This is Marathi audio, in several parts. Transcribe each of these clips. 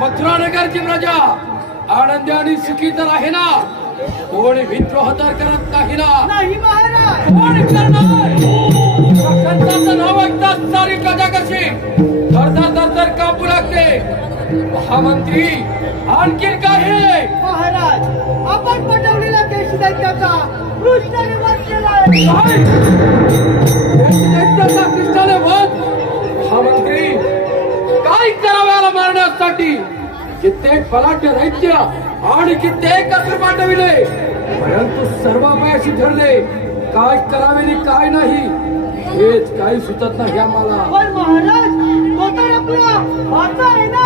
मथुरा नगरची प्रजा आनंदी आणि सुखी तर आहे ना? कोणी विद्रोह तर करत नाही ना? नाही महाराज. कोण करणार? कंसाचं नाव ऐकताच सारी प्रजा कशी थरथर कापू लागते. महामंत्री आणखीन काय आहे? महाराज, आपण पटवलेला देश दैत्याचा कृष्णाने वध केलाय. दैत्याचा कृष्णाने वध? महामंत्री, काय करावे याला मारण्यासाठी? कित्येक बलाढ्य दैत्य आणि कित्येक अस्त्र पाठविले, परंतु सर्व अपयशी ठरले. काय करावे आणि काय नाही हेच काही सुचत नाही आम्हाला. पण महाराज, तो तर आपला भाचा आहे ना?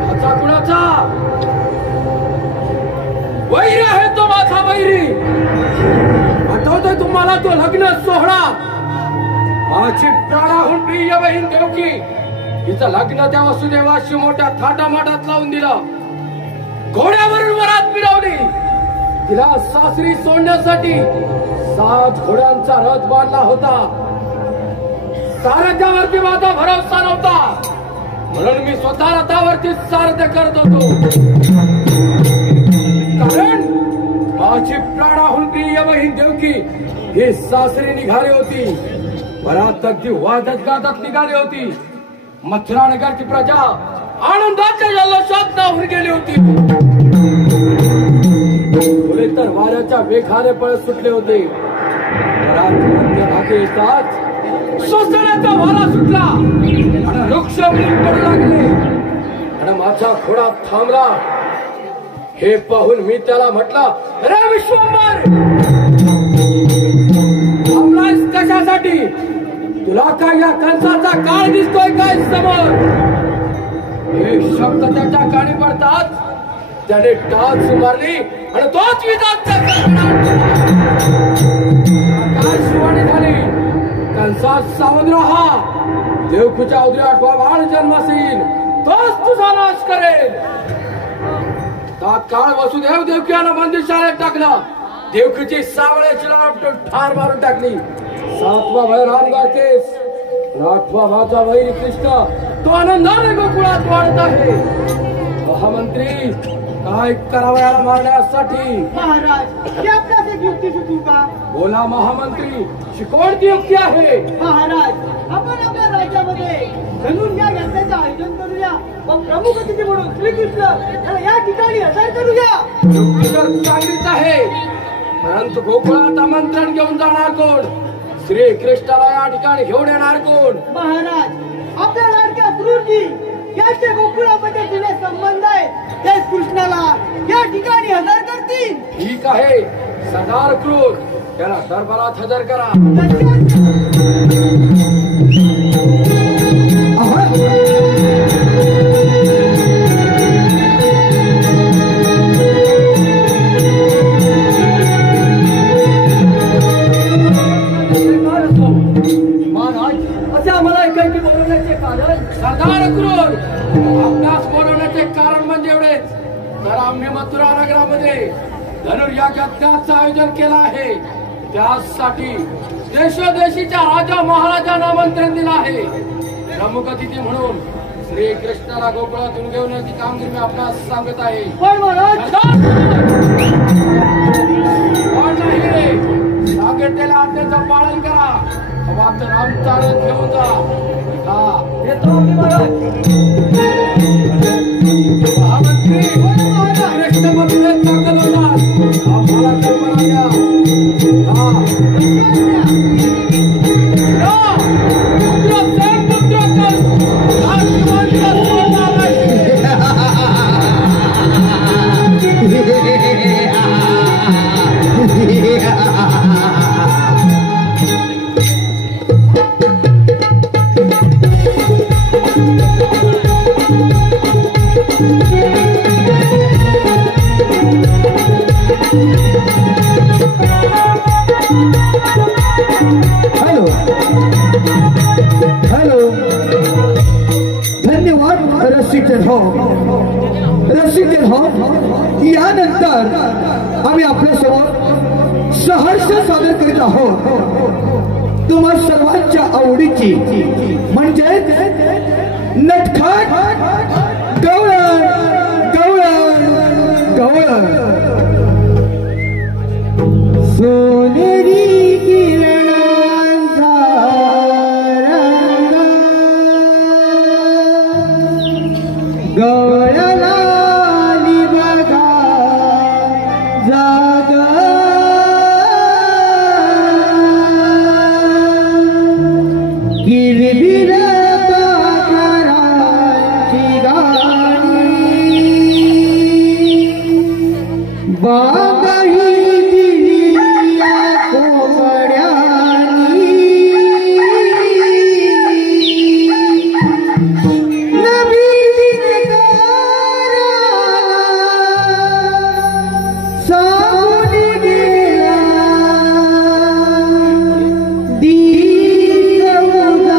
भाचा कुणाचा? वैरी आहे तो माझा वैरी. आठवतोय तुम्हाला तो लग्न सोहळा? माझी प्राणाहून प्रिय बहीण देवकी हिचं लग्न त्या वसुदेवाशी मोठ्या थाटामाटात लावून दिलं. घोड्यावरून वरात मिरवली. तिला सासरी सोडण्यासाठी 7 घोड्यांचा रथ बांधला होता. सारथ्यावरती माझा भरोसा नव्हता, म्हणून मी स्वतः रथावरती सारथ्य करत होतो. कारण माझी प्राणाहून प्रिय बहीण देवकी ही सासरी निघाली होती. बरात अगदी वादत गाजत निघाली होती. मथुरा नगरची प्रजा आनंदाच्या जल्लोषात नाहून गेली होती. पुढे तर वाऱ्याच्या वेगाने पळत सुटले होते. मध्यभागी येताच सोसण्याचा वारा सुटला आणि वृक्ष पडू लागले आणि माझा घोडा थांबला. हे पाहून मी त्याला म्हटलं, अरे विश्वंभर, थांबलायस कशासाठी? तुला काय या कंसाचा काळ दिसतोय काय समोर? हे शब्द त्याच्या कानी पडतात त्याने टाच मारली आणि तोच काय शिवानी झाली. कंसात सावध राहा. देवकीच्या उदयात बाळ जन्मास येईल, तोच तुझा नाश करेल. तात्काळ वसुदेव देवकीला बंदिशाळेत टाकला. देवकीची सावळ्याची लाट ठार मारून टाकली. 7वा भयराम गातेस. 8वा माझा वैरी कृष्ण तो आनंदाने गोकुळात वाढत आहे. महामंत्री, काय करावं याला मारण्यासाठी? महाराज, ही आपल्यास एक युक्ती सुचू का? बोला महामंत्री, कोणती युक्ती आहे? महाराज, आपण आपल्या राज्यामध्ये धनुर्या यात्रेचं आयोजन करूया व प्रमुख अतिथी म्हणून श्रीकृष्ण याला या ठिकाणी हजर करूया. युक्ती तर चांगलीच आहे, परंतु गोकुळात आमंत्रण घेऊन जाणार कोण? श्रीकृष्णाला या ठिकाणी घेऊन येणार कोण? महाराज, आपल्या लाडक्या क्रूरजी याचे गोकुळामध्ये जुने संबंध आहे, ते कृष्णाला या ठिकाणी हजर करतील. ठीक आहे, सरदार क्रूर त्याला दरबारात हजर करा. सरदार क्रूर, आपणास बोलवण्याचे कारण म्हणजे एवढेच, तर आम्ही मथुरा नगरामध्ये धनुर्यज्ञाचं आयोजन केलं आहे. त्यासाठी देशोदेशीच्या राजा महाराजांना आमंत्रण दिलं आहे. प्रमुख अतिथी म्हणून श्रीकृष्णाला गोकुळातून घेऊन याची कामगिरी मी आपणास सांगत आहे. नाही रे, सांगितलेल्या आज्ञेचं पालन करा. मात्र रामचारण घेऊन जा. महामंत्री, कृष्ण मथुरेत दाखल होणार, आम्हाला कल्पना द्या. रसिक हो, यानंतर आम्ही आपल्यासमोर सहर्ष सादर करीत आहोत तुम्हा सर्वांच्या आवडीची म्हणजे नटखट गवळण गवळण गवळण सोनेरी किरणांचा रंग गवळला बघा जाग गिरबिर पाखरांची गाणी बागाही दिली या कोंबड्यांनी नवीन ताराला सावून गेला दीप उजाडला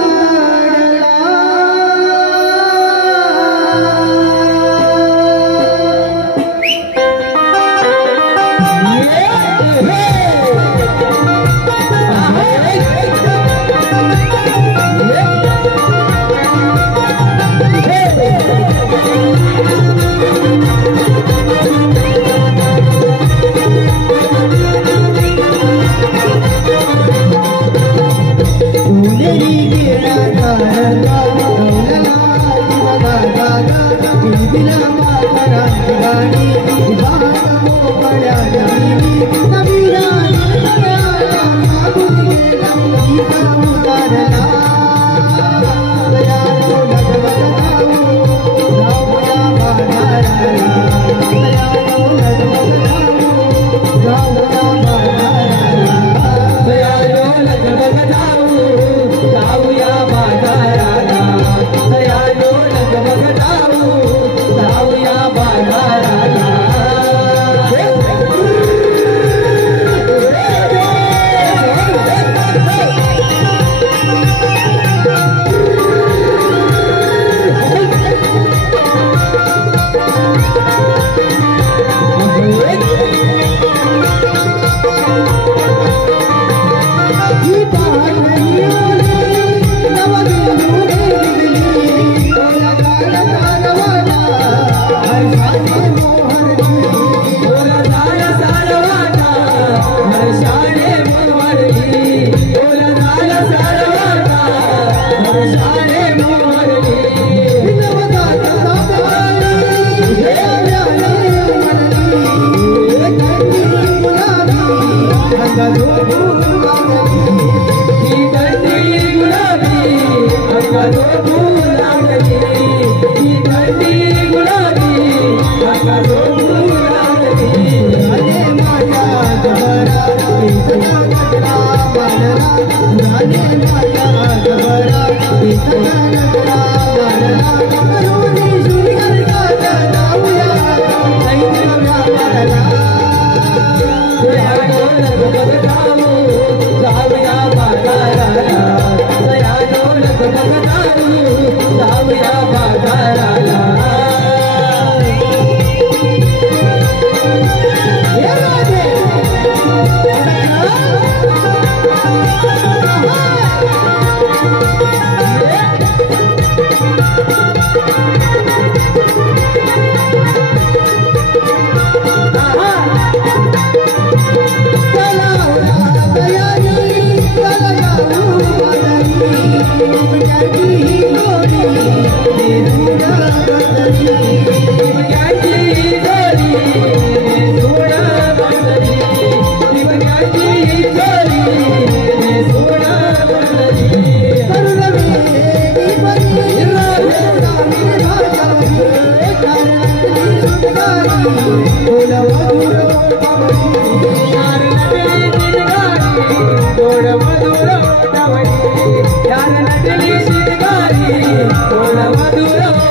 मधुर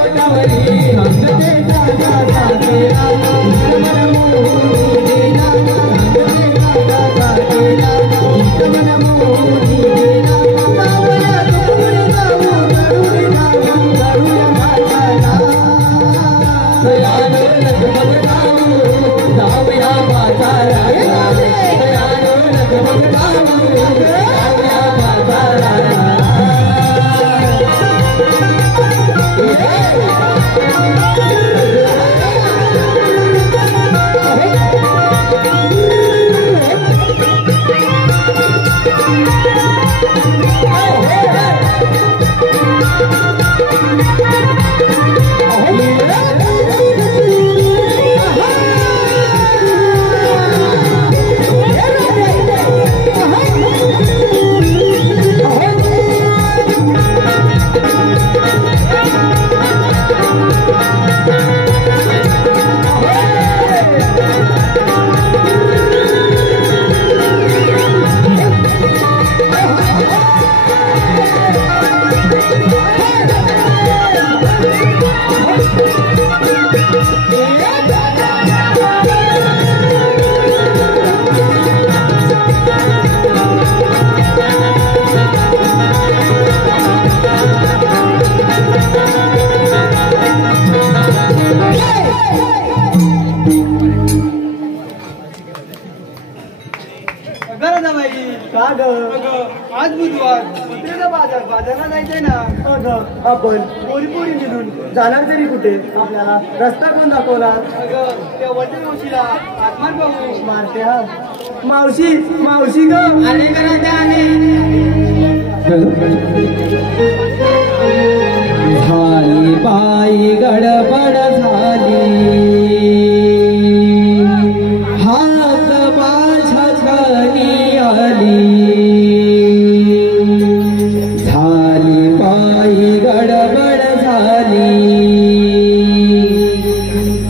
बाजारला जायचंय ना. हो ना. आपण पोरी पोरी मिळून जाणार तरी कुठे? आपल्याला रस्ता कोण दाखवला? अगं त्या वडील मावशीला आत्मान भाऊ मारते. हा मावशी मावशी ग आले करा आले. झाली बाई गडबड झाली हात माझ्या घरी आली. झाली बाई गडबड झाली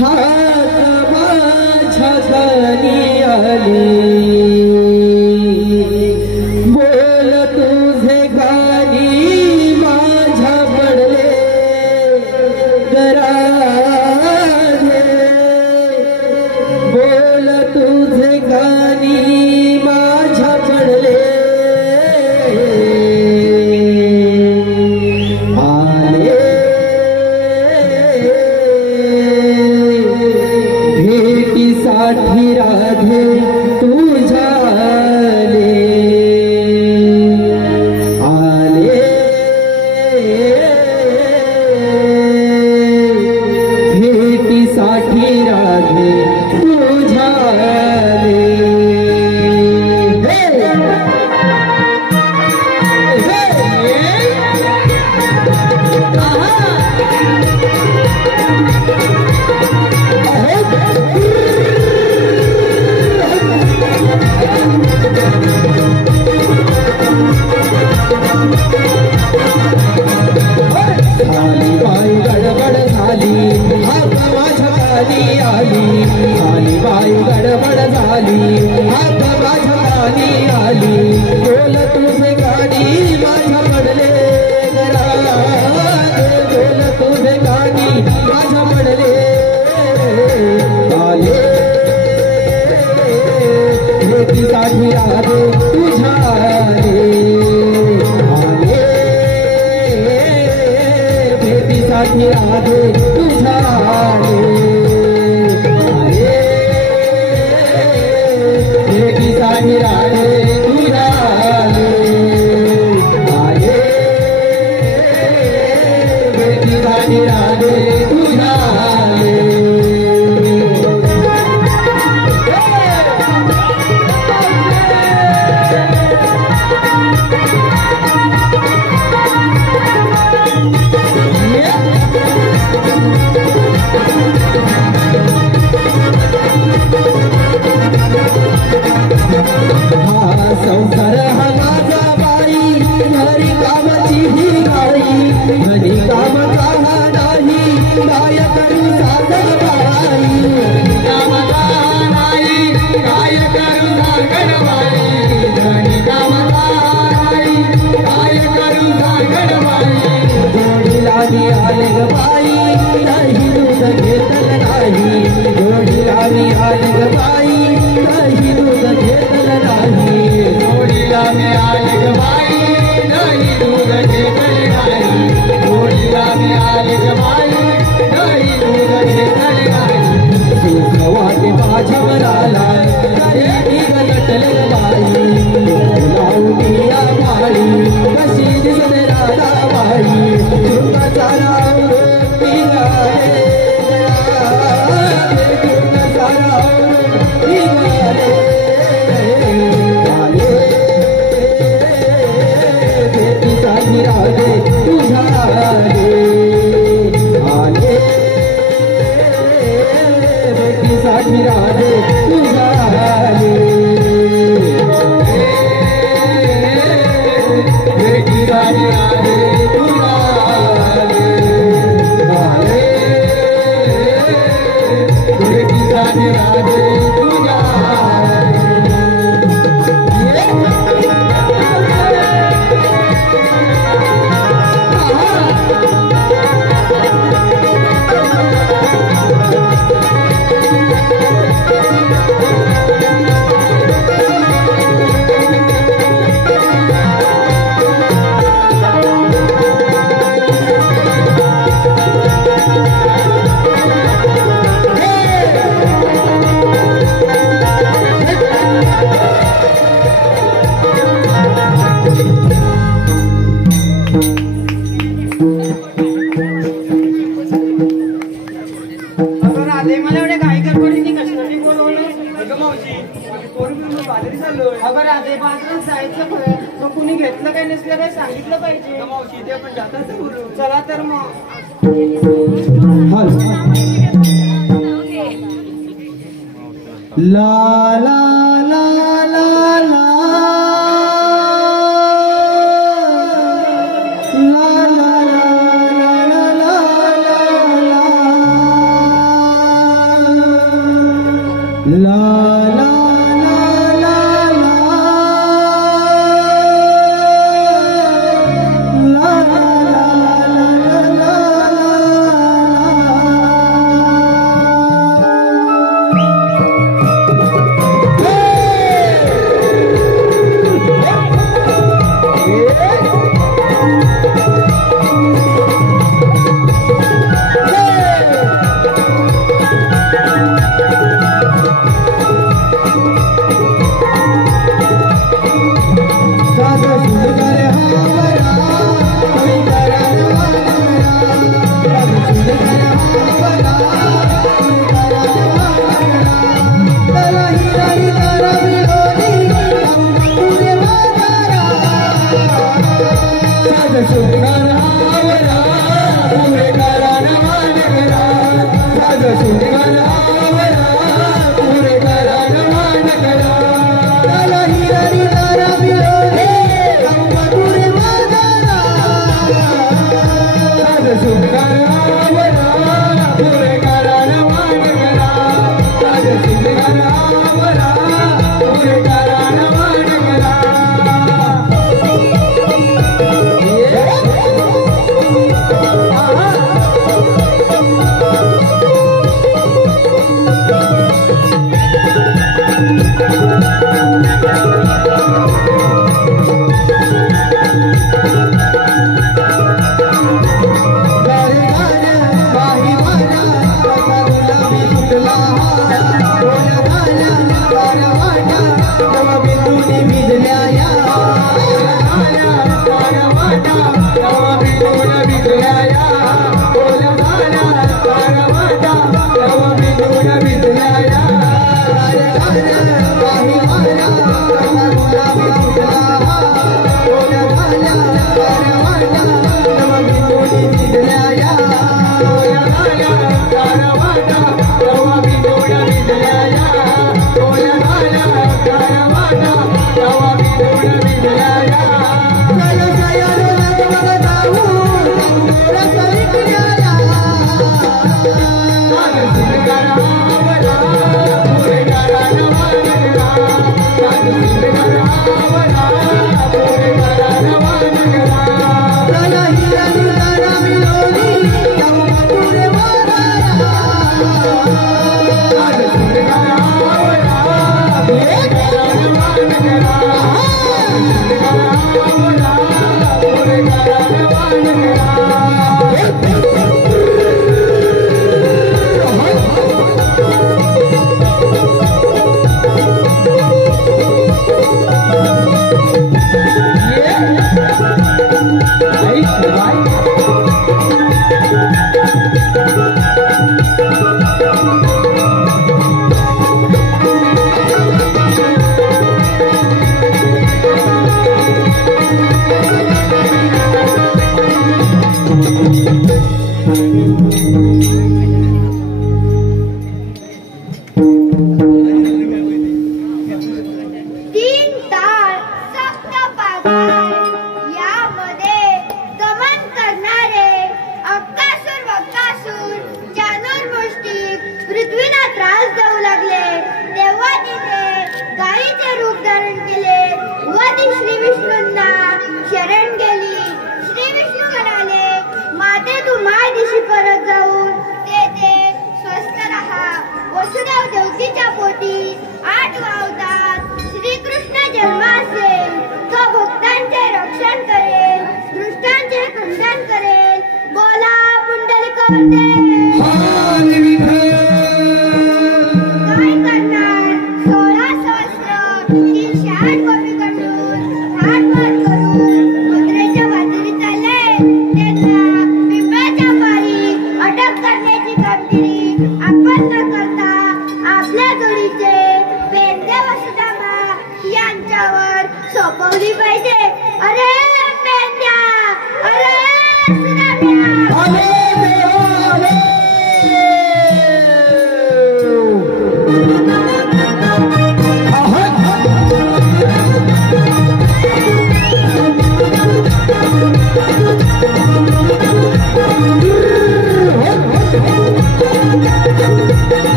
हात माझ्या घरी आली. बोल तुझे गाणी माझ्या पडले गराधे. बोल तुझे गाणी माझ्या पडले आले भेटीसाठी राधे तुझ्या साठी राधे तुझ्या झाली बाई गडबड झाली हात माझ्या खाली आली. झाली बाई गडबड झाली हात माझ्या खाली आली. बोल तुझे गाणी माझ्या पडले गराधे. बोल तुझे गाणी माझ्या पडले आले भेटीसाठी आले तुझ्या आले भेटीसाठी आले तुझ्या भेटीसाठी आले तुझ्या भेटीसाठी आले तुझ्या संसार हा माझा बाई घरी कामाची ही गाई. घरी काम काहा नाही काय करू सागर बाई. काम नाही काय करू सागर बाई. घरी काम नाही काय करू सागर बाई. जोडीला मी आले ग बाई नाही दूध घेतलं नाही. जोडीला मी आले ग बाई नाही दूध घेतलं नाही. जोडीला मी आले ग बाई नाही दूध घेतलं नाही. जोडीला मी आले ग बाई नाही दूध घेतलं नाही. वाटे माझ्या मनाला तरी गलटले बाई. लावणी या माळी कशी दिसते राधा बाई. तुमचा राव निघाले तुमचा राव निघाले भेटीसाठी राधे तुझ्या आले भेटीसाठी राधे तुझ्या भेटीसाठी राधे तुझ्या भेटीसाठी राधे तुझ्या राधे मला एवढ्या घाई गडबडीने कशासाठी बोलवलं? अगं मावशी आम्ही पोरी बाहेर चाललोय. अगं राधे बाजारात जायचं खरं, मग कुणी घेतलं काय नसलं काय सांगितलं पाहिजे. अगं मावशी ते आपण जाताच बोलू. चला तर मग. ला ला ला ला ला हात वर करून कुत्र्याच्या बाजूने चालल्या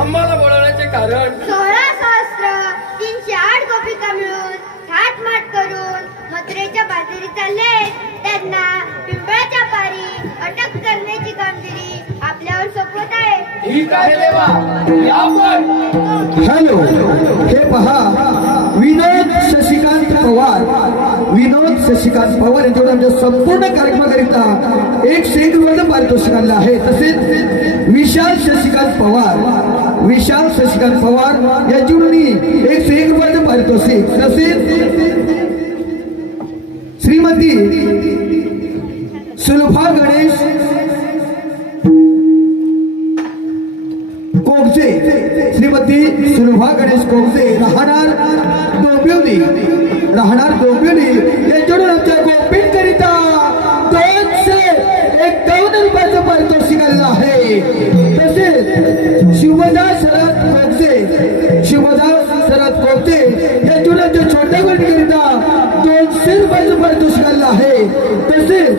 आम्हाला बोलवण्याचे कारण 16,308 गोपिका मिळून थाटमाट करून मथुरेच्या बाजारी चालले. त्यांना पिंपळाच्या पारी अटक करण्याची कामगिरी आपल्यावर सोपवत आहे. ठीक आहे देवा, हॅलो, हे पहा, विनोद शशिकांत पवार यांच्याकडे आमच्या संपूर्ण कार्यक्रमाकरिता 101 रुपये पारितोषिक आणलं आहे. तसेच विशाल शशिकांत पवार यांच्याकडून 101 रुपये पारितोषिक. तसेच श्रीमती सुलभा गणेश कोगजे राहणार डोंबिवली यांच्याकडून आमच्या गोपींकरिता 251 रुपयाचं पारितोषिक आलेलं आहे. तसेच शिवदास शरद कोगजे यांच्याकडून आमच्या छोट्या गोष्टीकरिता 200 रुपयाचं पारितोषिक आलेलं आहे. तसेच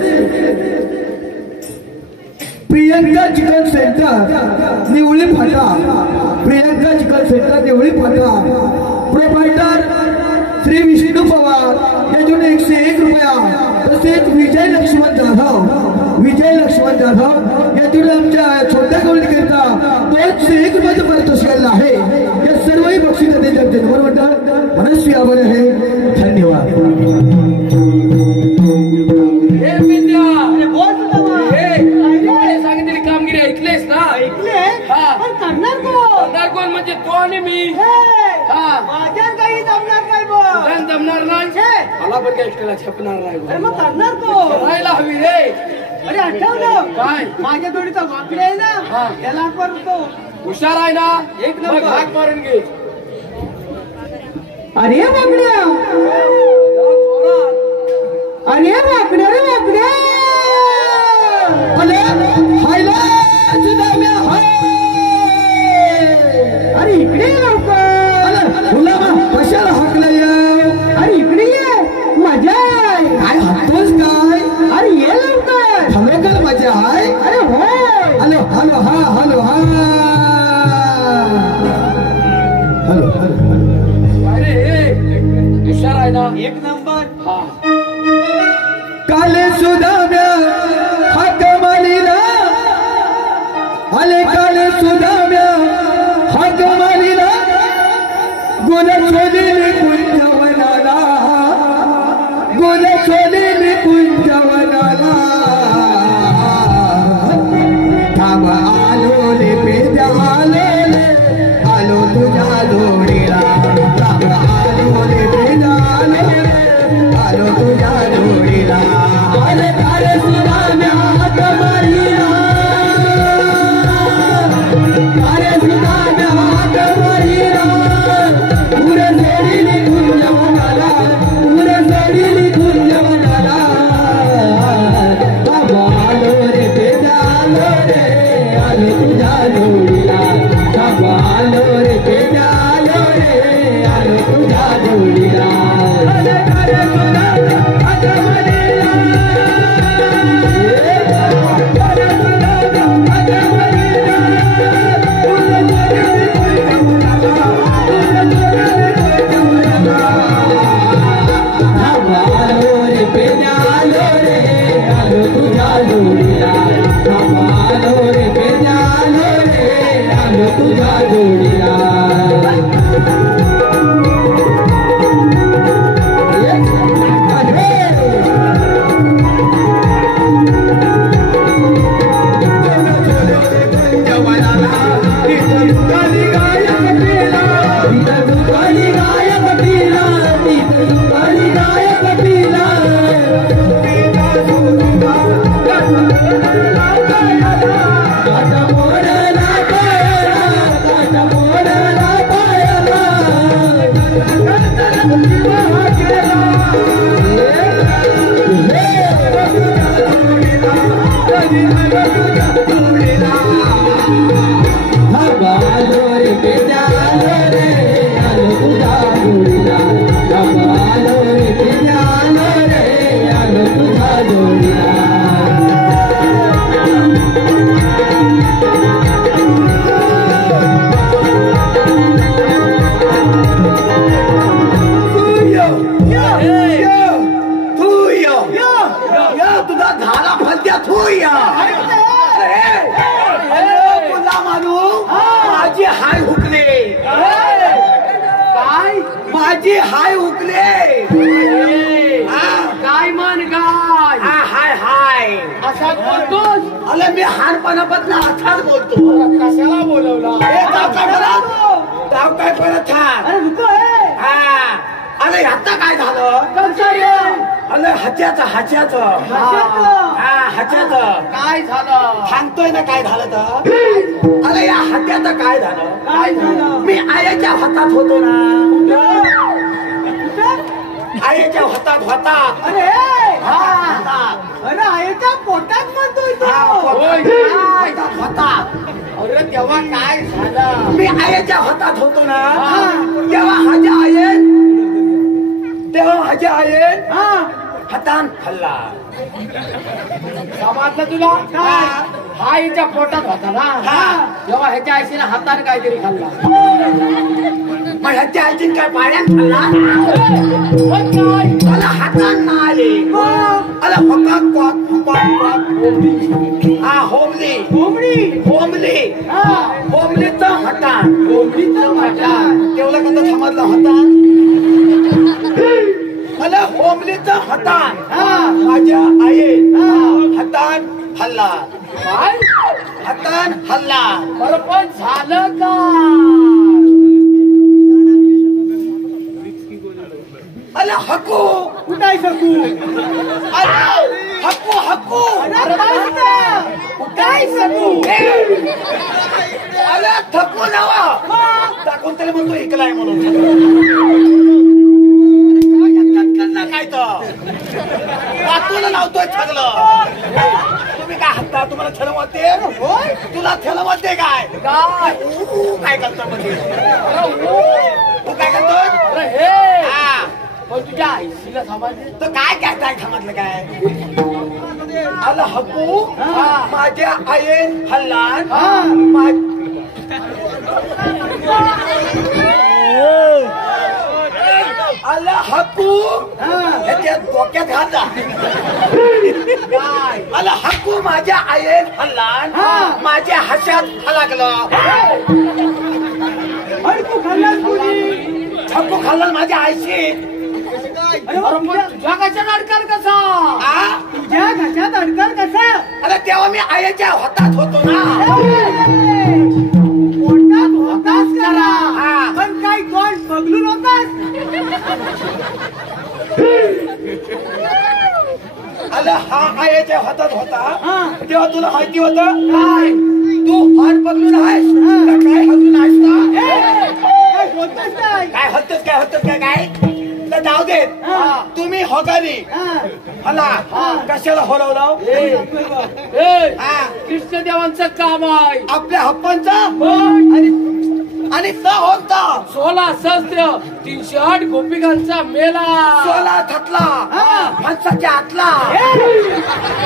प्रियंका चिकन सेंटर निवळी फाटा प्रोप्रायटर श्री विष्णू पवार यांच्याकडून 101 रुपया. तसेच विजय लक्ष्मण जाधव यांच्याकडून आमच्या छोट्या गवळीकरिता 201 रुपयाचं पारितोषिक आलेलं आहे. या सर्वही बक्षीस त्यांच्या जनमत मनस्वी आभार आहे. धन्यवाद. हे विद्या, हे करणार कोण? करणार कोण म्हणजे तो आणि मी. हा. माझ्या काही जमणार नाही बघ. तुला जमणार नाही. मला पण काही एक्स्ट्रा छपणार नाही. अरे मग करणार कोण? करायला हवी रे. अरे आठवलं काय? माझ्या जोडीचा वाकडे आहे हा. ना त्याला करतो. हुशार आहे ना. एक नंबर. मग हाक मारून घे. अरे वाकड्या, अरे वाकड्या, रे वाकड्या. अरे हायला सुदाम्या हाय. अरे इकडे ये लवकर. अरे गुलामा कशाला हाकलंय? अरे इकडे ये, मजा आहे. काय हातोस काय? अरे ये लवकर. खरोखर मजा आहे. अरे होय. हॅलो हॅलो हा हॅलो हा हॅलो हॅलो. अरे हुशार आहे ना. एक नंबर. हा. काले सुदाम्या हाक मारिला. आले काले सुदाम्या हाक मारिला. गुण शोधेली कुंजवनाला. गुण शोधेली कुंजवनाला. थांब आलो रे पेद्या आलो रे. आलो तुझ्या जोडीला. थांब आलो रे पेद्या आलो रे. आलो तुझ्या जोडीला. अरे काले सुदाम्या हाक मारिला. काले सुदाम्या हाक मारिला. पुरे सोडीली कुंजवनाला. पुरे सोडीली कुंजवनाला. थांब आलो रे पेद्या आलो रे. आलो तुझ्या जोडीला. थांब आलो रे पेद्या आलो रे. आलो तुझ्या जोडीला. अरे काले सुदाम्या हाक मारिला. काले सुदाम्या हाक मारिला. पुरे सोडीली कुंजवनाला. पुरे सोडीली कुंजवनाला. थांब आलो रे पेद्या आलो रे. आलो तुझ्या जोडीला. थांब आलो रे पेद्या आलो रे. आलो तुझ्या जोडीला. तुझा झाला फलत्या थोया. तुला मानू माझी हाय हुकले. काय? माझी हाय हुकले. काय मन काय? हा हाय हाय असाच बोलतोस? अरे मी हारपणापासून असाच बोलतो. कशाला बोलवला? हे जाव काय परत जाव काय परत अरे रुको हे. हा. अरे आता काय झालं? कसं रे? अरे हच्याचं हच्याचं हा हच्याचं काय झालं? सांगतोय ना काय झालं तर. अरे या हत्याचं काय झालं? काय झालं? मी आईच्या हातात होतो ना. आईच्या हातात होता. अरे हा. अरे आईच्या पोटात म्हणतोय तू. होय. हातात होता. अरे तेव्हा काय झालं? मी आईच्या हातात होतो ना. तेव्हा माझ्या आईन हातान खाल्ला. समजलं तुला? हा हिच्या पोटात होता ना. जेव्हा ह्याच्या आईशीने हाताने काहीतरी खाल्ला. मग ह्याच्या आईची काय पाण्यात खाल्ला? मला हातान ना आले. अला फकाक क्वाक क्वाक क्वाक. हा होमली होमली होमलीचं हातान. कोंबडीचं मटण. तेवढं कसं समजलं हातान? मला होमलीचं हातान माझ्या आई हातान खाल्ला. काय हतन हल्ला बरं पण झालं का अरे हक्कू कुठाय सकू अरे हक्कू हक्कू काय सकू अरे थकू नावा टाकून त्याला म्हणतो ऐकलाय म्हणून काय तर वाटूला लावतोय ठगलं तुम्ही काय हत्ता तुम्हाला छल वाटते तुला छल वाटते काय काय करतो म्हणजे तू काय करतो अरे हे हा पण तुझ्या आईशीला समजले तर काय काय काय समजलं काय अरे हक्कू माझ्या आईन हल्लान अरे हक्कू ह्याच्या डोक्यात घातला अरे हक्कू माझ्या आईन हल्लान माझ्या हातात हलाकलं तू खाल्लास कोणी हक्कू खाल्लं माझ्या आईशी अरे तुझ्या कशा नाटकाल कसा आ? तुझ्या घशात अडकल कसा अरे तेव्हा मी आईच्या हातात होतो ना पोटात होतास करा हा. पण काय कोण बगलून होतास अरे हा आईच्या हातात होता हा. तेव्हा तुला माहिती होतं काय तू हात पकडून आहेस का काय हलून आहेस ना काय बोलतोस काय काय हलतोस काय तर जाऊ देत तुम्ही होगारी हला कशाला हरवलं कृष्णदेवांचं काम आहे आपल्या हप्पांचा आणि न होता 16 सहस्त्र 308 गोपिकांचा मेला सोला थटला माणसाच्या आतला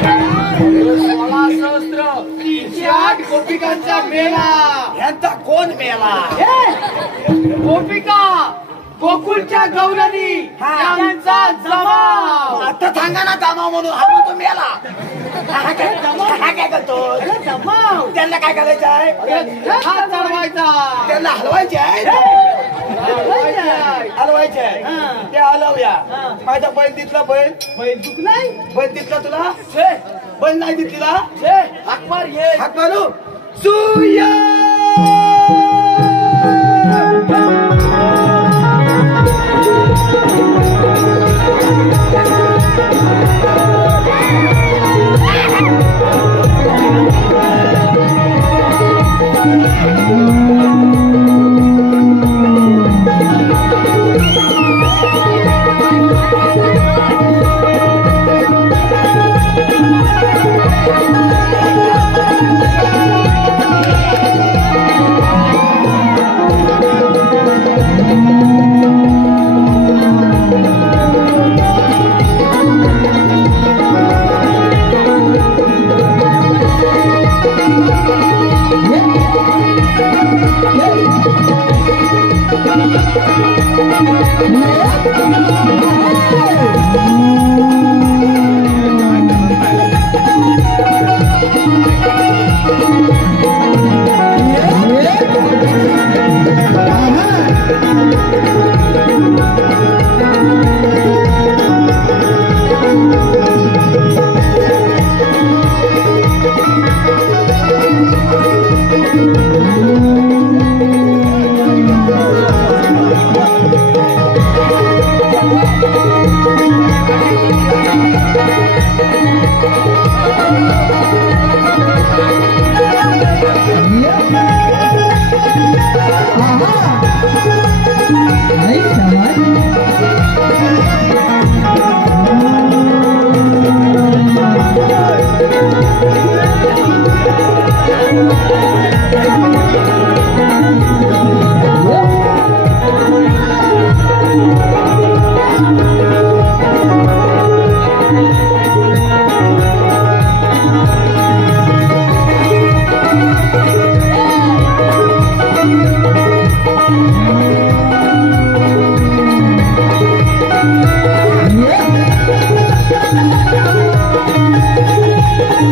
16 सहस्त्र 308 गोपिकांचा मेला यांचा कोण मेला गोपिका गोकुळच्या गौरणी यांचा जमाव आता सांगा ना जमा म्हणून हा म्हणतो मेला हा काय करतो त्यांना काय करायचं आहे हात चढवायचा त्यांना हलवायचे आहे हलवायचे आहे ते हलवूया माझा बैल दिसला बैल चुकलाय बैल दिसला तुला छे, बैल नाही दिसला छे, हाक मार ये हात मारू सूर्य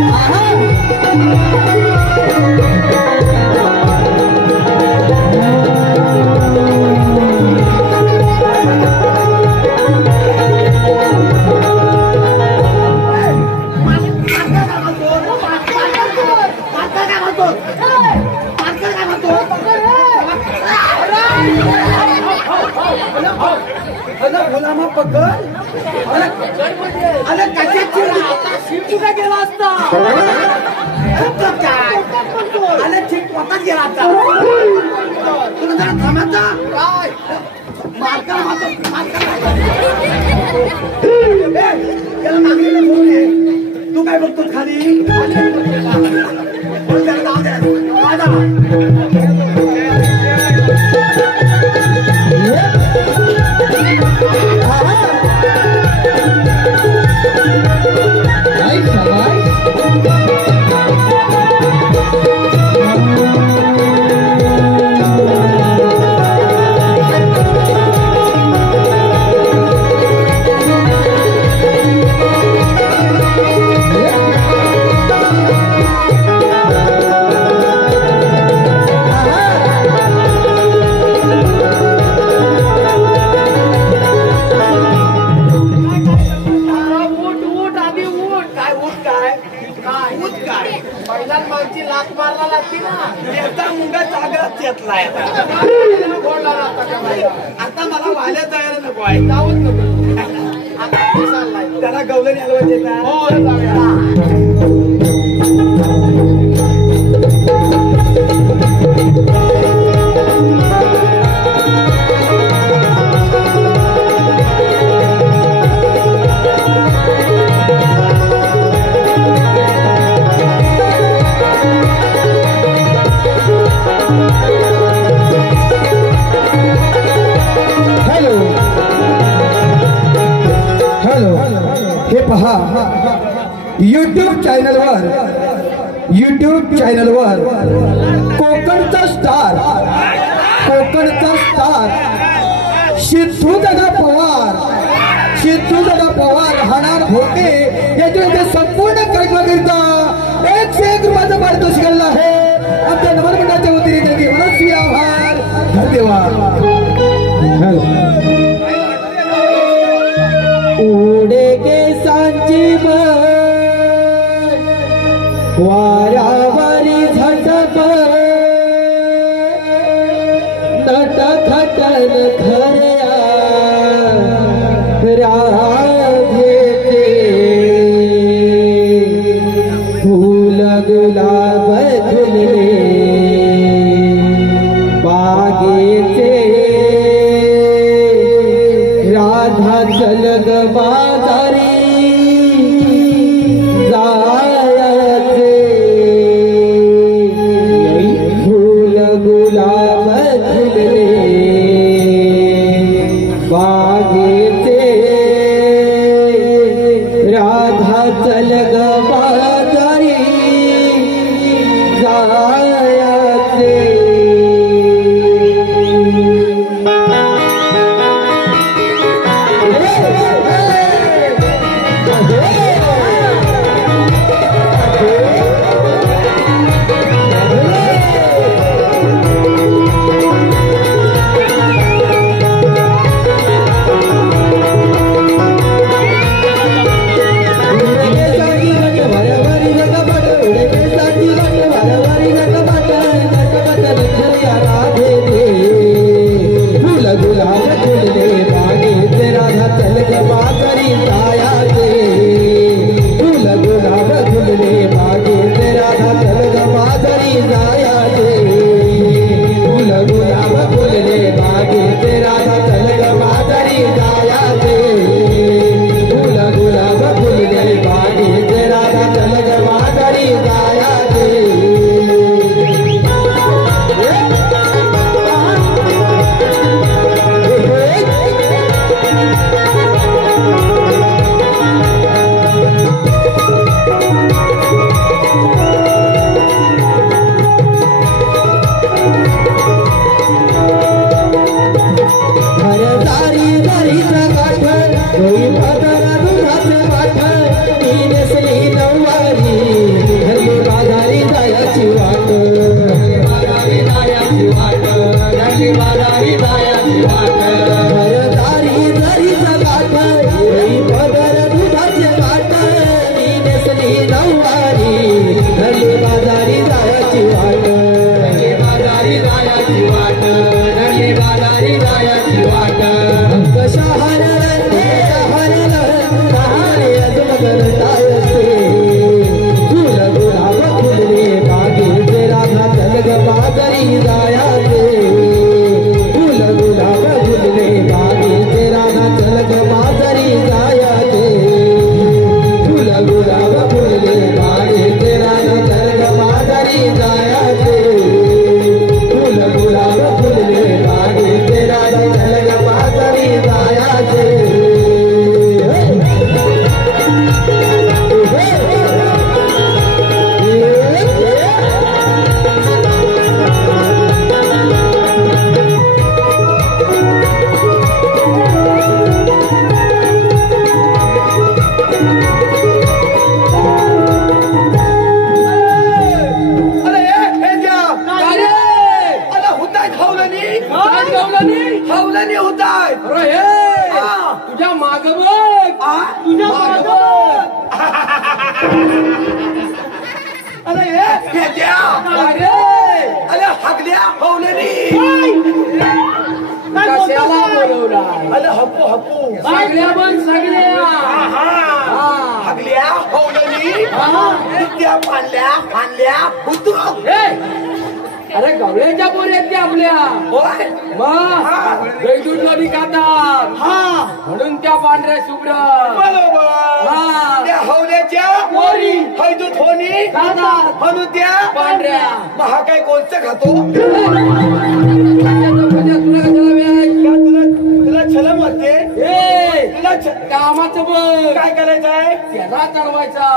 Aha! मला मग पकड. अरे कशाची शिव कुठे गेला असता काय अरे ठीक पोटात गेला आता. तुला जरा थांबायचा काय मारकाला मारतो त्याला मागणीला फोन ये. तू काय बघतोस खाली त्याला नाव द्या. आता मला वाल्या जायला नको आहे. त्याला गवलं हलवायचे YouTube चॅनलवर कोकणचा स्टार सिद्धू दादा पवार हाणार होते याच्या संपूर्ण कार्यक्रमाकरिता 101 रुपयाचा पारितोषिक आलेला आहे. आमच्या नवरमंडळाच्या वतीने त्यांचे मनस्वी आभार. धन्यवाद. उडे केसांची वारावारी झटप नट खटन खऱ्या राधेचे फूल गुलाब झुलले बागेचे राधा चलग बाजारी अरे हे द्या अरे अरे हगल्या हवलेली कशाला बोलवला अरे हप्पू हप्पू सगळ्या पण सगळ्या हगल्या हवलेली त्या पांडल्या फांडल्या उतरू अरे गवळ्याच्या बोऱ्यात त्या आपल्या होय मग गैदूट नदी खातात म्हणून त्या पांढऱ्या शुभ्र बरोबर त्या हवल्याच्या पोरी हैदूत होणी खातात म्हणून त्या पांढऱ्या मग हा काय कोणतं खातो तुला छलम वाटते तुला कामाचं बघ काय करायचंय त्याला चढवायचा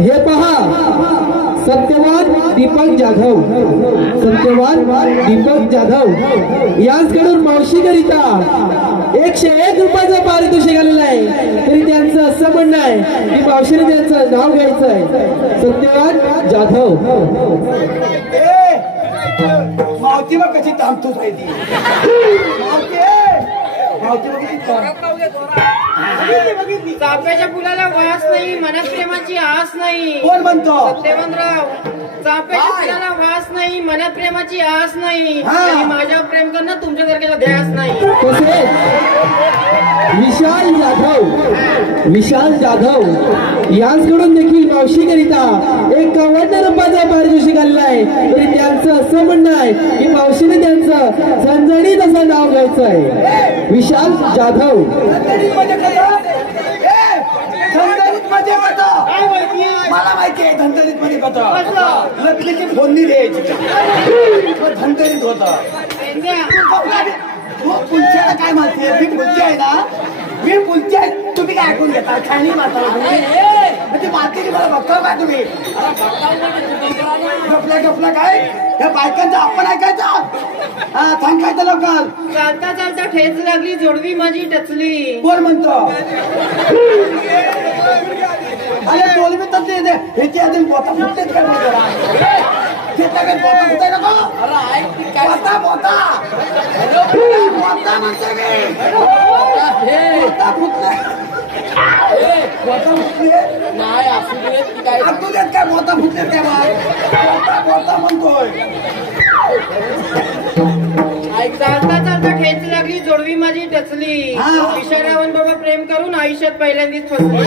हे पहा सत्यवान दीपक जाधव यांच्याकडून मावशीकरिता 101 रुपयाचं पारितोषिक आलेलं आहे. तरी त्यांचं असं म्हणणं आहे की मावशीने त्यांचं नाव घ्यायचं आहे. सत्यवान जाधव. मावती मग कशी थांबतोच आहे ती मावती बघितली चाफ्याच्या फुलाला वास नाही मनात प्रेमाची आस नाही. कोण म्हणतो सत्यवंतराव चाफ्याच्या फुलाला वास नाही मनात प्रेमाची आस नाही. हा. आणि माझ्यावर प्रेम करणं तुमच्यासारख्याला ध्यास नाही. तसेच विशाल जाधव यांच्याकडून देखील मावशीकरिता 51 रुपयाचा पारितोषिक आलेला आहे. तरी त्यांचं असं म्हणणं आहे की मावशीने त्यांचं झणझणीत असं नाव घ्यायचं आहे. विशाल जाधव. मला माहिती आहे धंदरीत मध्ये कथा लग्नाची फोडणी द्यायची धंदरीत होता पुलच्याला काय माहिती आहे मी पुलची आहे ना मी पुलची आहे तुम्ही काय ऐकून घेता छानी माता म्हणजे मातीने मला बघता काय तुम्ही गपला काय या बायकांचा आपण ऐकायचा हा थांबायचं लवकर चालता चालता ठेच लागली जोडवी माझी टचली. कोण म्हणतो अरे दोन मी तर ह्याची आधी बोता फुटतेच काय जरा घेतला काय बोता फुटाय नको बोता बोता बोता म्हणते मी बोता फुटले बोता फुटले नाही असू दे ती काय तू देत काय बोता फुटले त्या बोता बोता म्हणतोय चालता चालता ठेच लागली जोडवी माझी टचली. हा. विशारावण बाबा प्रेम करून आयुष्यात पहिल्यांदाच फसली.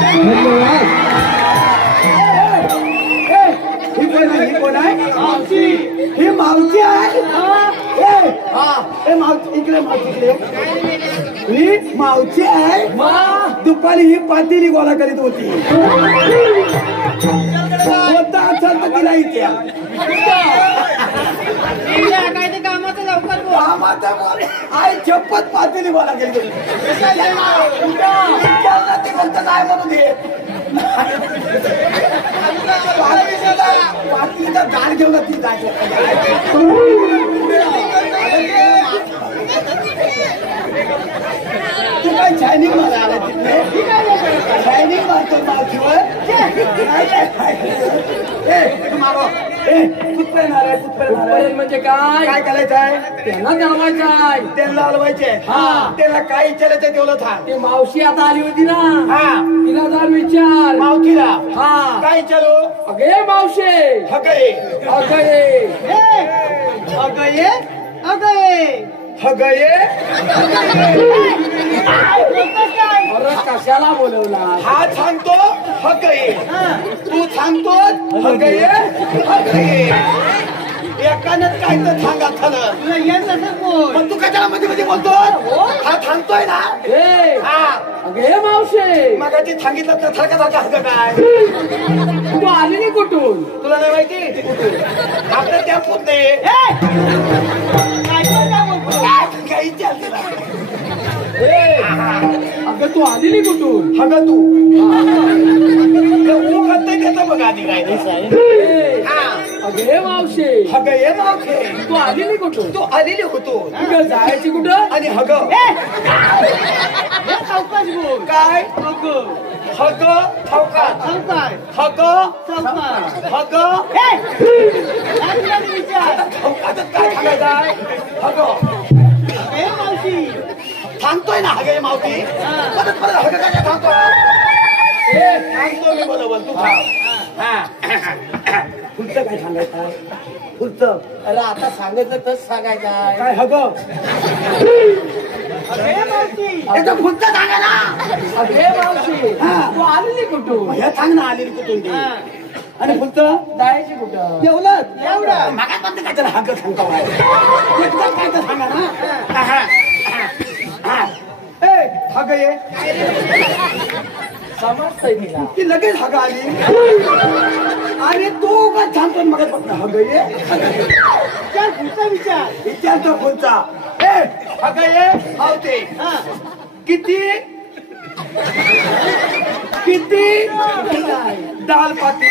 ही कोण आहे मावशी ही मावशी आहे मावशी इकडे मावशी इकडे ही मावशी आहे दुपारी ही पातेली गोळा करीत होती होता असेल तर तिला इथे काय ते कामाचं लवकर बोल. कामाचा बोल आई चप्पत पातेली गोळा केली होती ते म्हणतात आहे म्हणून हे पातेलीचा गाड घेऊन ती जायची तू काय शायनिंग मला आला तिथे शायनिंग मारतो मावशीवर कुठपर्यंत म्हणजे काय काय करायचं आहे त्यांना जळवायचं आहे त्यांना हलवायचे हा. त्याला काय विचारायचं तेवढं थांब ते मावशी आता आली होती ना हा तिला जाऊन विचार मावशीला हा काय विचारू अगे मावशे हगये अगये हगये हगये अरे कशाला बोलवला हा सांगतो हगये तू सांगतो हगये हगये एकानंच काय तर सांगा पण तू कशाला मध्ये मध्ये बोलतो हा थांबतोय ना ए हा अगे मावशे मग ते सांगितलं तर सारखं हसं काय तू आली नाही कुठून तुला नाही माहिती कुठे आपल्या त्या पुतणे काही चालते अगं तू आली नाही कुठून हग तू करता त्याचं बघ आधी काय अगे मावशे हग ये मावशे तू आली नाही कुठून तू आलेली होतो तुला जायची कुठं आणि हग काय हग हग ठावकात हग हग ठावकातच काय सांगायचं आहे हग सांगतोय ना हगे मावती परत परत हग काय सांगतो सांगतो मी बरोबर तू खा पुढचं काय सांगायचं पुढचं अरे आता सांगितलं तस सांगायचं काय हग याचं पुढचं सांगा ना अरे मावशी हा. तू आलेली कुठून हे सांग ना आलेली कुठून ती आणि पुढचं जायची कुठं एवढं एवढं मागात पण काय त्याला हग सांगतो काय तर सांगा ना ए हग ये समजतंय तिला ती लगेच हग आली अरे तू का थांबतो मग हग ये पुढचा विचार विचारतो पुढचा ए हग ये हावते किती किती दाल पाती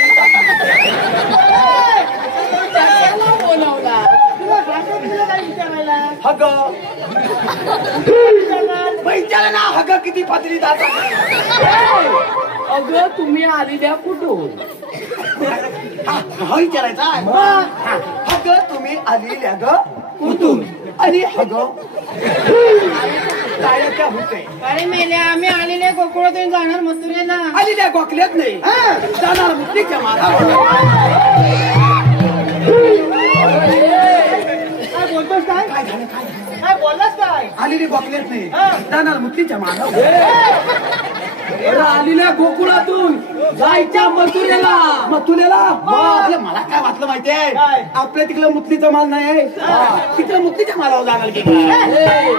त्याला बोलावला तुला सांगत दिलं काय विचारायला हग विचार ना हग किती पातळी दाल अगं तुम्ही आलेल्या कुठून हा विचारायचा हग तुम्ही आलेल्या ग कुठून आणि हग काय होते अरे मेल्या आम्ही आलेले गोकुळातून जाणार मथुरेला आलेल्या गोखल्यात नाही जाणार मुक्तीच्या मार्गावर काय बोलतोस काय काय झालं काय काय बोललास काय आलेली गोखल्यात नाही जाणार मुक्तीच्या मार्गावर अरे आलेल्या गोकुळातून जायच्या मथुरेला मथुरेला मला काय वाटलं माहितीये काय? आपल्या तिकडं मुतलीचा माल नाही तिकडं मुतलीच्या मालावर जाणार की काय? ए,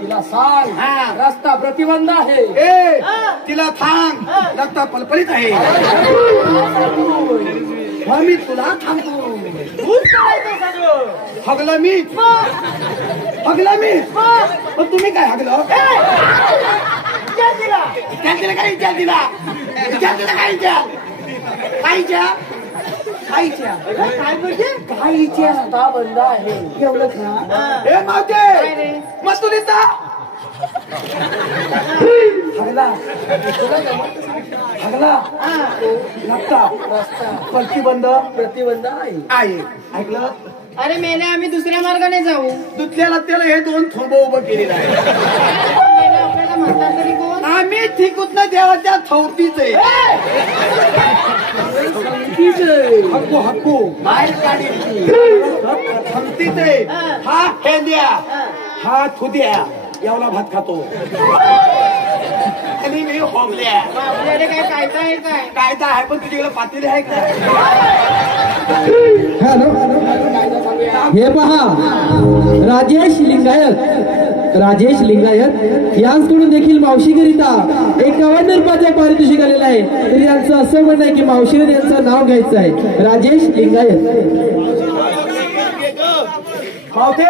तिला सांग हा. रस्ता प्रतिबंध आहे ए तिला थांब रस्ता पलपलीत आहे हा मी तुला थांबतो दूध करायचं सगळं हगला मी हगला मी पण तुम्ही काय हगलं विचार दिला विचार दिला काय विचार दिला विचार दिला काय विचार काहीच्या काहीच्या काय म्हणजे काहीच्या रस्ता बंद आहे एवढंच ना हे मावते मस्तुरीचा हगला हगला लागता रस्ता पलकी बंद प्रतिबंध आहे ऐकलं अरे मेले आम्ही दुसऱ्या मार्गाने जाऊ दुसऱ्याला त्याला हे दोन थोंब उभं केलेलं आहे मेले आपल्याला म्हणतात तरी कोण आम्ही ठीकूत ना देवाच्या थवतीच आहे हक्कू हक्कू बाहेर काढील थवतीच आहे हा हेंद्या हा थुद्या एवढा भात खातो आणि मी होमल्या आपल्याला काय कायदा आहे काय कायदा आहे पण तुझ्याकडे पातेली आहे का हॅलो हे पहा राजेश लिंगायत यांकडून देखील मावशीकरिता 51 रुपयाचं पारितोषिक आलेलं आहे तरी यांचं असं म्हणणं आहे की मावशीने त्यांचं नाव घ्यायचं आहे राजेश लिंगायत मावते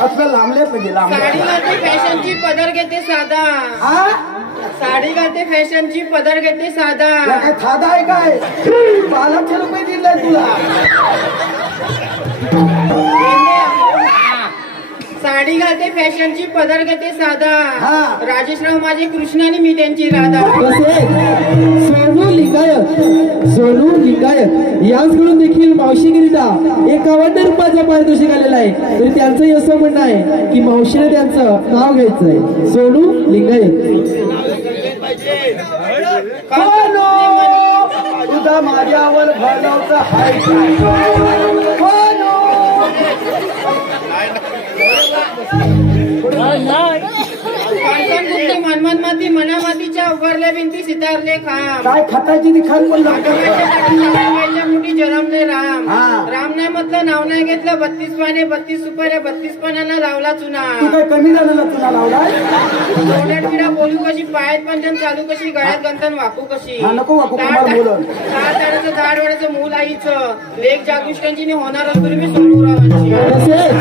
असं लांबलेच म्हणजे लांबले साडी घालते फॅशनची पदर घेते साधा हा साडी घालते फॅशनची पदर घेते साधा तुला काय खादा आहे काय 1200 रुपये दिले तुला साडी घालते फॅशनची पदर घेते साधा हा. राजेशराव माझे कृष्ण आणि मी त्यांची राधा तसेच सोनू लिंगायत यांकडून देखील मावशीकरिता 51 रुपयाचं पारितोषिक आलेलं आहे तरी त्यांचंही असं म्हणणं आहे की मावशीने त्यांचं नाव घ्यायचं आहे सोनू लिंगायत तुझा माझ्यावर भरवचं हाय मनमन माती मनामातीच्या उभारल्या भिंती सितारले खांब काय खताची ती खान पण मुठी जन्मले राम हा. राम नाही म्हटलं नाव नाही घेतलं 32 पाने 32 सुपाऱ्या 32 पानांना लावला चुना तू काय कमी झालं ना तुला लावलाय तोंडात पिढा बोलू कशी पायात पंचन चालू कशी गळ्यात गंतन वाकू कशी हा, नको वाकू, कुमार बोलत. झाडाचं झाड वडाचं मूल आईचं लेख जागृष्टांची होणार असतो मी सोनूरावांची तसेच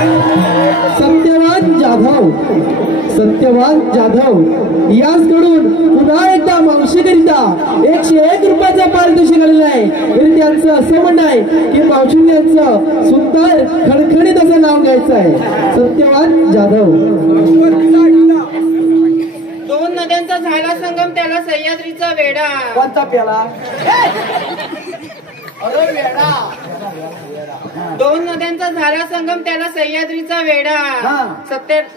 सत्यवान जाधव याचकडून पुन्हा एकदा मावशीकरिता 101 रुपयाचं पारितोषिक आलेलं आहे तरी त्यांचं असं म्हणणं आहे की मावशीने यांचं सुंदर खणखणीत असं नाव घ्यायचं आहे सत्यवान जाधव दोन नद्यांचा झाला संगम त्याला सह्याद्रीचा वेडा कोणता प्याला दोन नद्यांचा झाला संगम त्याला सह्याद्रीचा वेडा हा.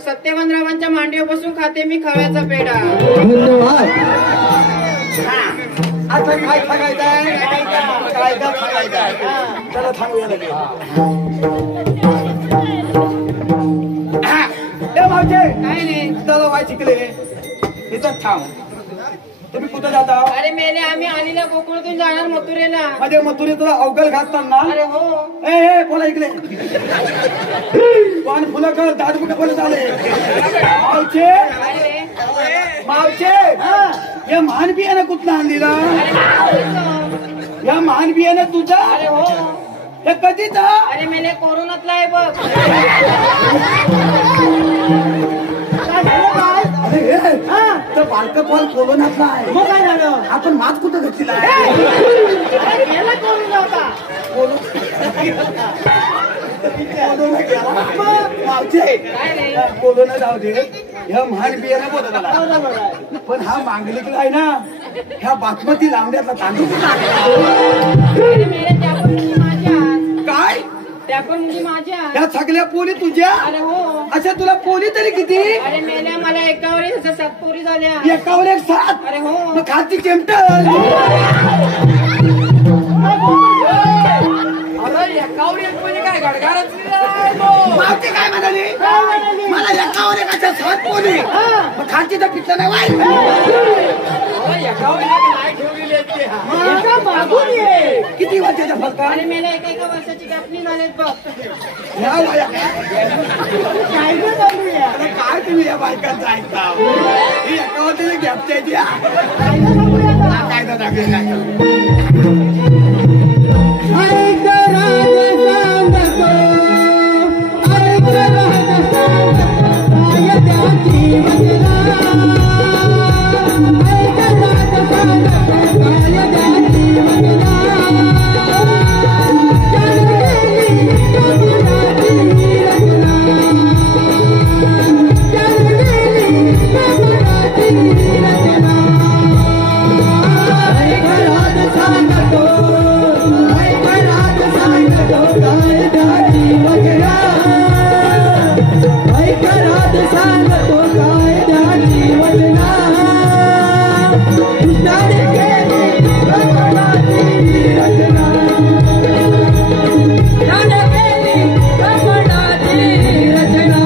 सत्यवनरावांच्या मांडीवर बसून खाते मी खव्याचा पेढा धन्यवाद आता काय सांगायचंय काय सांगायचंय चला थांबूया लगेच ए मावचे काय नाही चला वाय शिकले इथं थांब तुम्ही कुठं जाता अरे मेले आम्ही आलेल्या कोकणातून जाणार मथुरेला माझ्या मथुरे तुला अवघड घातताना अरे हो ए बोला इकडे पण फुलं कर दादू का बोलत आले मावचे अरे मावचे या महान बियाणं कुठं आणलेला या महान बियाणं तुझा अरे हो हे कधीच अरे मेले कोरोनातला आहे बघ अरे हे तर बालक कॉल कोरोनातला आहे मग काय झालं आपण मात कुठं घेतलेला आहे अरे गेला कोरोना होता मावचे काय नाही कोरोना जाऊ दे ह्या महान बियाणं बोलत मला पण हा मांगलिकला आहे ना ह्या बासमती लांबड्यातला तांदूळ अरे मेले त्या पण मुली माझ्या काय त्या पण मुली माझ्या ह्या सगळ्या पोली तुझ्या अरे हो अच्छा तुला पोली तरी किती अरे मेल्या मला एकावर असं सातपोरी झाल्या एकावर एक सात अरे हो मग खालची चिमटल अरे एकावर एक म्हणजे काय गडगारच मावशी काय म्हणाली मला एकावर एक अशा सात पोली मग खालची तर पिटलं नाही वाई एकावर एक नाही ठेवलेली आहेत ते. किती वर्षाच्या फरक अरे मेल्या एका वर्षाची कापणी झालेत बघ या बाया. अरे काय तुम्ही या बायकांचं ऐकता ही एकावर तरी गॅप द्यायची काय दाखवेल ऐक राज सांगतो ऐक राज सांगतो काय त्याची वचना ऐक राज सांगतो काय त्याची वचना जगलेली कमलाची रचना जगलेली कमलाची रचना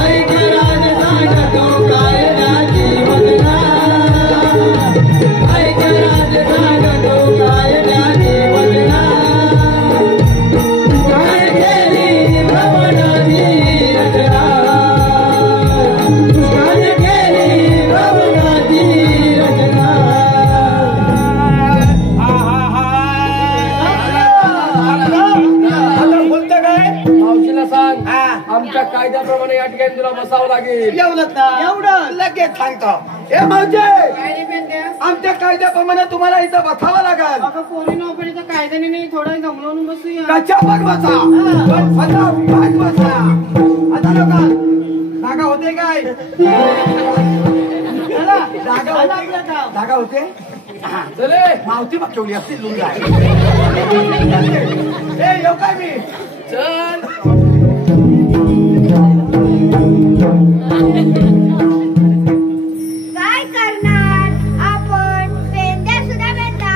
ऐक राज सांगतो आमच्या कायद्याप्रमाणे या ठिकाणी तुला बसावं लागेल. एवढंच ना एवढं लगेच सांगतो हे म्हणजे काय नाही पेंट्या आमच्या कायद्याप्रमाणे तुम्हाला इथं बसावं लागेल. अगं पोरी नोकरीचा कायद्याने नाही थोडं जमवून बसूया कच्च्या बघ बसा पण बसा पाच बसा आता लोक जागा होते काय जागा होते चले मावती बघ ठेवली असतील लुंग ए येऊ काय मी चल. काय करणार आपण पेंद्या सुद्धा पेंदा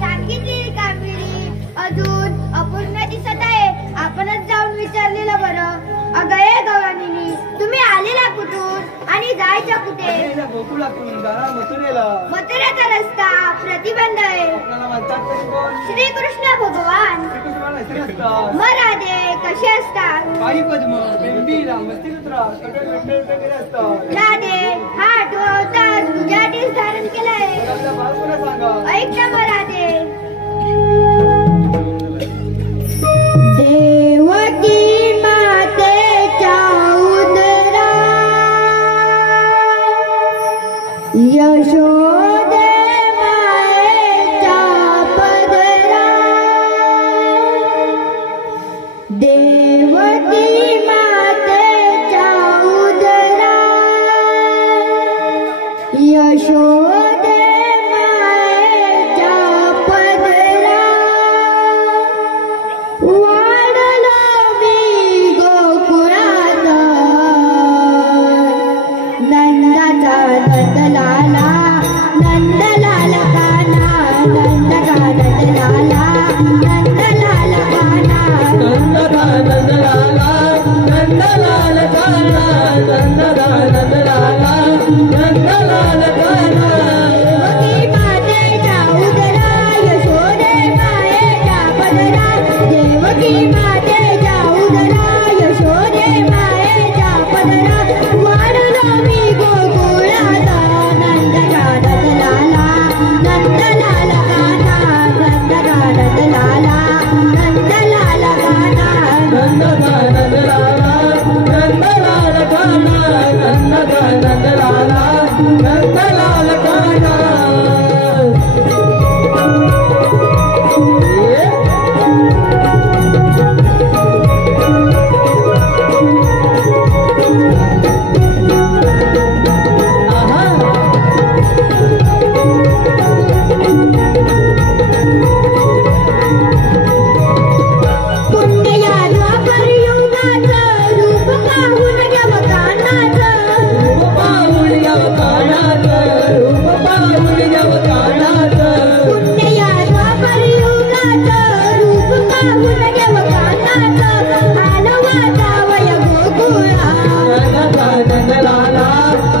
सांगितलेली कामगिरी अजून अपूर्ण दिसत आहे. आपणच जाऊन विचारलेलं बरं. अगं ए गवानिनी तुम्ही आलेला कुठून आणि जायच्या कुठे? मथुरेचा रस्ता प्रतिबंध आहे. श्रीकृष्ण भगवान मग राधे कसे असतात? राधे हा आठवा अवतार तुझ्यासाठीच धारण केलंय. आपल्या बाळकुला सांगा. ऐक ना राधे. देवकी मातेच्या उदरा यशोदे मायेच्या पदरा देवकी मातेच्या उदरा यशोदे मायेच्या पदरा वाढलो मी गोकुळात नंदाचा नंदलाला नंदलाल काना नंदका नंदलाला नंदलाल काना नंदका नंदलाला नंदलाल काना नंदका नंदलाला नंदलाल काना देवकी मातेच्या उदरा यशोदे मायेच्या पदरा देवकी मातेच्या उदरा यशोदे मायेच्या पदरा वाढलो मी गोकुळात नंदका नंदलाला नंदलाल काना नंदका नंदलाला नंदलाल काना नंदका नंदलाला नंदलाल काना नंदका नंदलाला नंदलाल काना पुण्या द्वापर युगाचं रूप पाहून घ्याव कानाचं रूप पाहून याव कानाचं रूप पाहून याव कानाचं पुण्या द्वापर युगाचं रूप पाहून घ्याव कानाचं आलवा जावया गोकुळा नंदका नंदलाला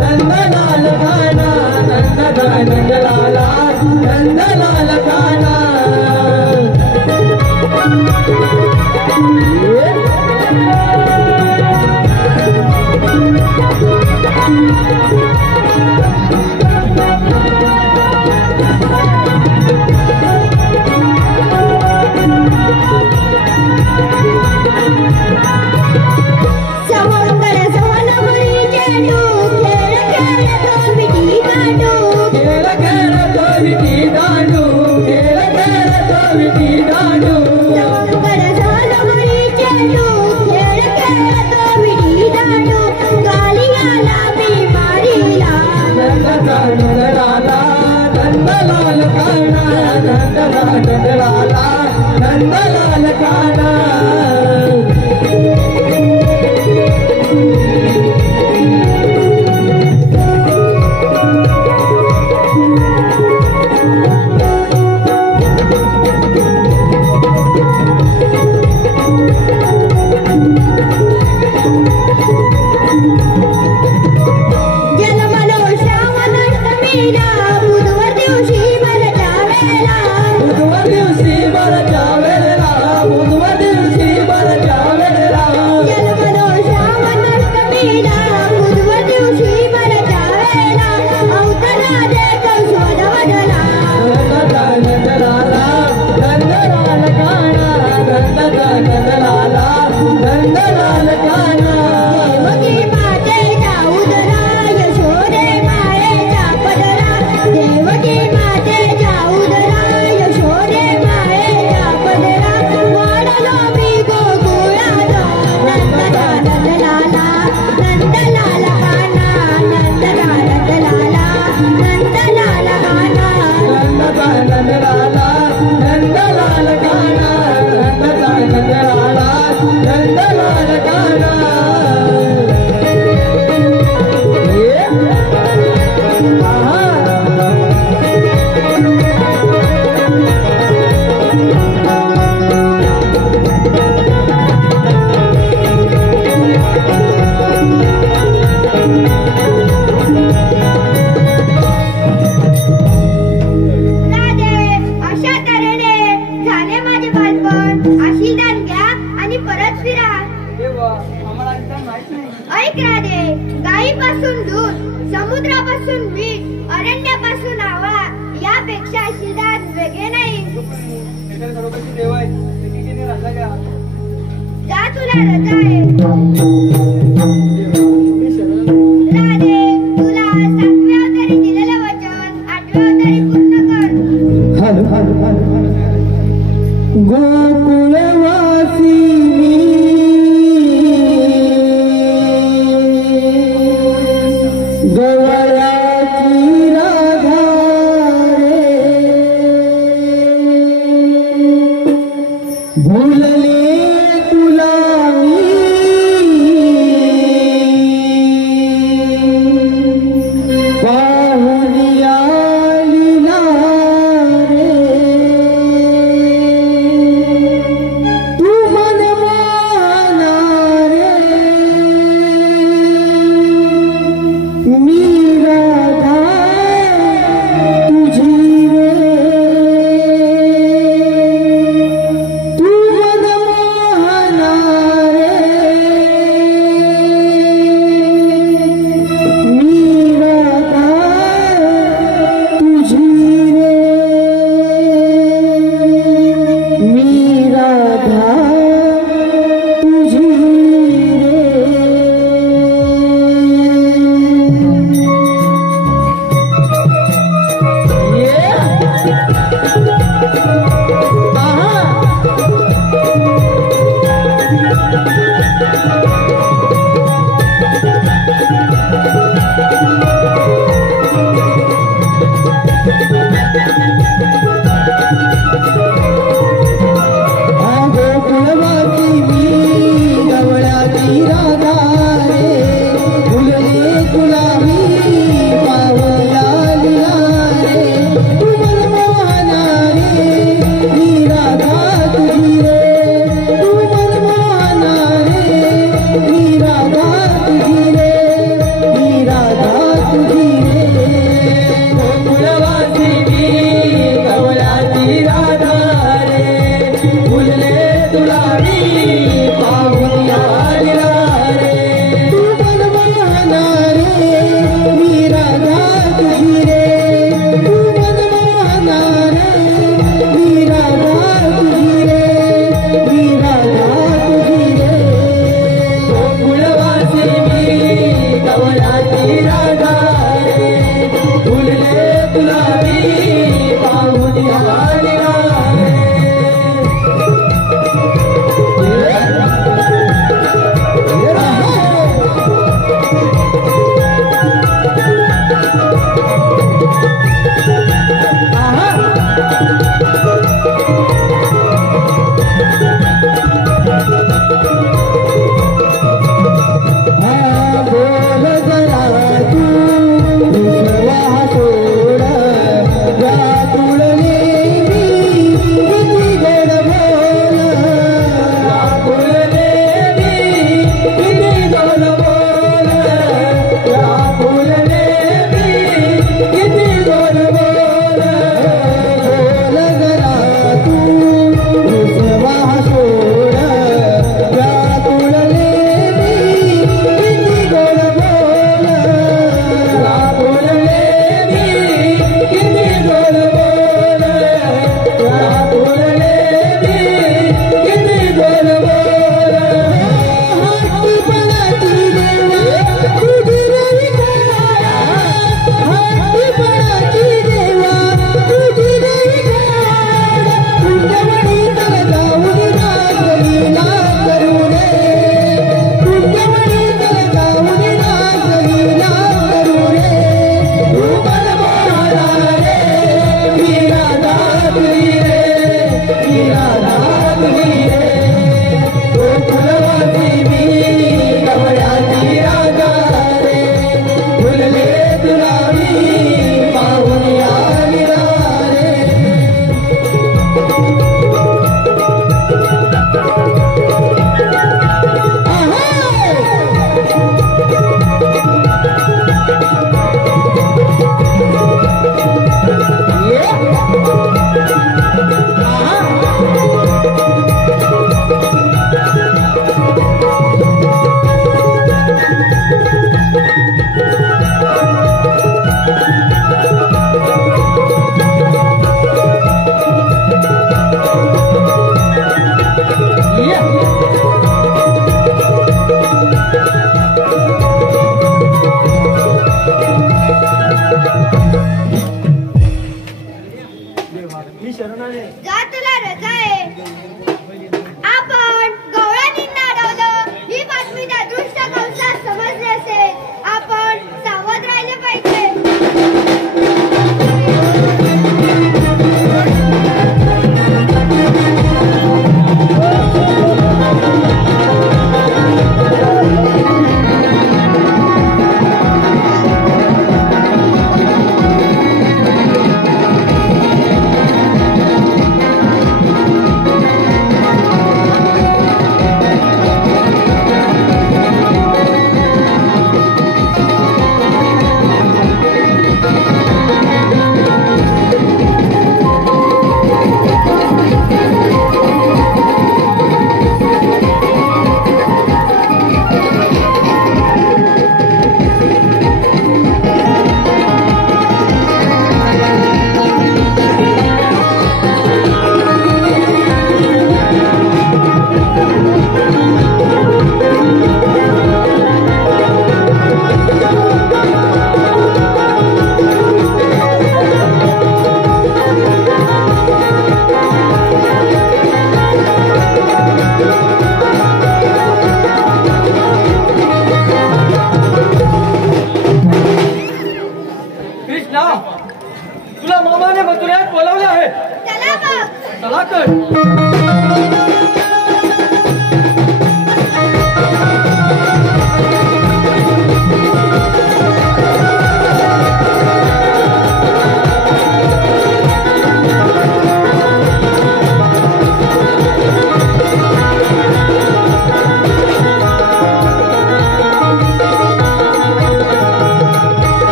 नंदलाल काना नंदका नंदलाला नंदलाल काना सवंगड सवन होई चेंडू खेळ खेळतो मिठी गाडू खेळ खेळतो विटी दांडू खेळ खेळतो विटी दांडू सवंगड सवन होई चेंडू खेळ खेळतो मिठी गाडू कालियाला मी मारीला नंदका नंदलाला नंदलाल काना नंदका नंदलाला नंदलाल काना जन्मलो श्रावण अष्टमीला बुधवार दिवशी भरच्या वेळेला बुधवार दिवशी बरच्या वेळेला बुधवार दिवशी बरच्या वेळेला जन्मलो श्रावण अष्टमीला बुधवार दिवशी भरच्या वेळेला अवतरा देतो शोधवदला नंदका नंदलाला नंदलाल काना नंदका नंदलाला नंदलाल काना देवकी मातेच्या उदरा यशोदे मायेच्या पदरा देवकी मातेच्या उदरा यशोदे मायेच्या पदरा वाढलो मी गोकुळात नंदका नंदलाला नंदलाल काना नंदका नंदलाला नंदलाल काना नंदका नंदलाला नंदलाल काना नंदका नंदलाला नंदलाल काना राधे अशा तऱ्हेने झाले माझे बालपण आशीर्वाद घ्या आणि परत फिरा देवा आम्हाला आणखी माहित नाही. ऐक राधे गायीपासून दूध समुद्रापासून मीठ आमचे आशीर्वाद वेगळे नाही. देव आहे एकीने राहिला का? जा तुला रजा आहे. राधे तुला 7व्या अवतारी दिलेलं वचन 8व्या अवतारी पूर्ण कर. गोकुळवासी गवळाची राधा रे भुलले तुला पाहुनिया लीला रे तू मन माना रे मी राधा तुझी रे तू मन माना रे मी राधा तुझी रे मी राधा तुझी रे गोकुळवासी मी गवळाची राधा रे फुलले तुला मी पाहुया लीला रे तू मन मोहना रे मी राधा तुझी रे तू मन मोहना रे मी राधा तुझी रे मी राधा तुझी रे गोकुळवासी मी गवळाची राधा रे फुलले तुला मी पाहुया लीला रे तू मन मोहना रे मी राधा तुझी रे तू मन मोहना रे मी राधा तुझी रे मी राधा तुझी रे गोकुळवासी मी गवळाची राधा रे फुलले तुला मी पाहुया लीला रे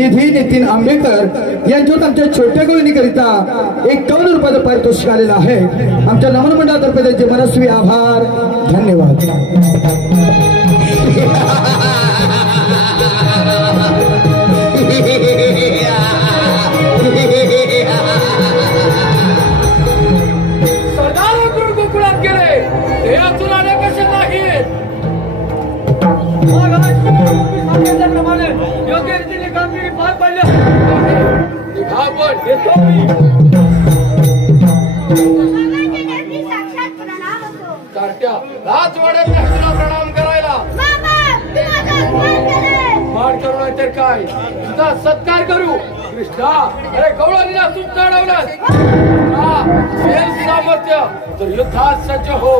निधी नितीन आंबेडकर यांच्यावर आमच्या छोट्या गोळणीकरिता 51 रुपयाचं पारितोषिक आलेलं आहे. आमच्या नमन मंडळातर्फे त्यांचे मनस्वी आभार, धन्यवाद. सरदार उतरून गोकुळात गेले ते अजून आले कसे नाहीत. प्रमाणे योग्य रीतीने कामगिरी पार पाडली. निघा पण येतो मी. बाबांचे नेत्री साक्षात प्रणाम असो. कार्ट्या राजवाड्यात तुला प्रणाम करायला. बाबा तू माझा अपमान केले. मान करू नाही तर काय, तुझा सत्कार करू. कृष्णा अरे गवळणीला तू चढवलंस. सामर्थ्य तर युद्धात सज्ज हो.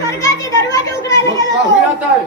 स्वर्गाचे दरवाजे उघडायला गेलो. पाहूया तर.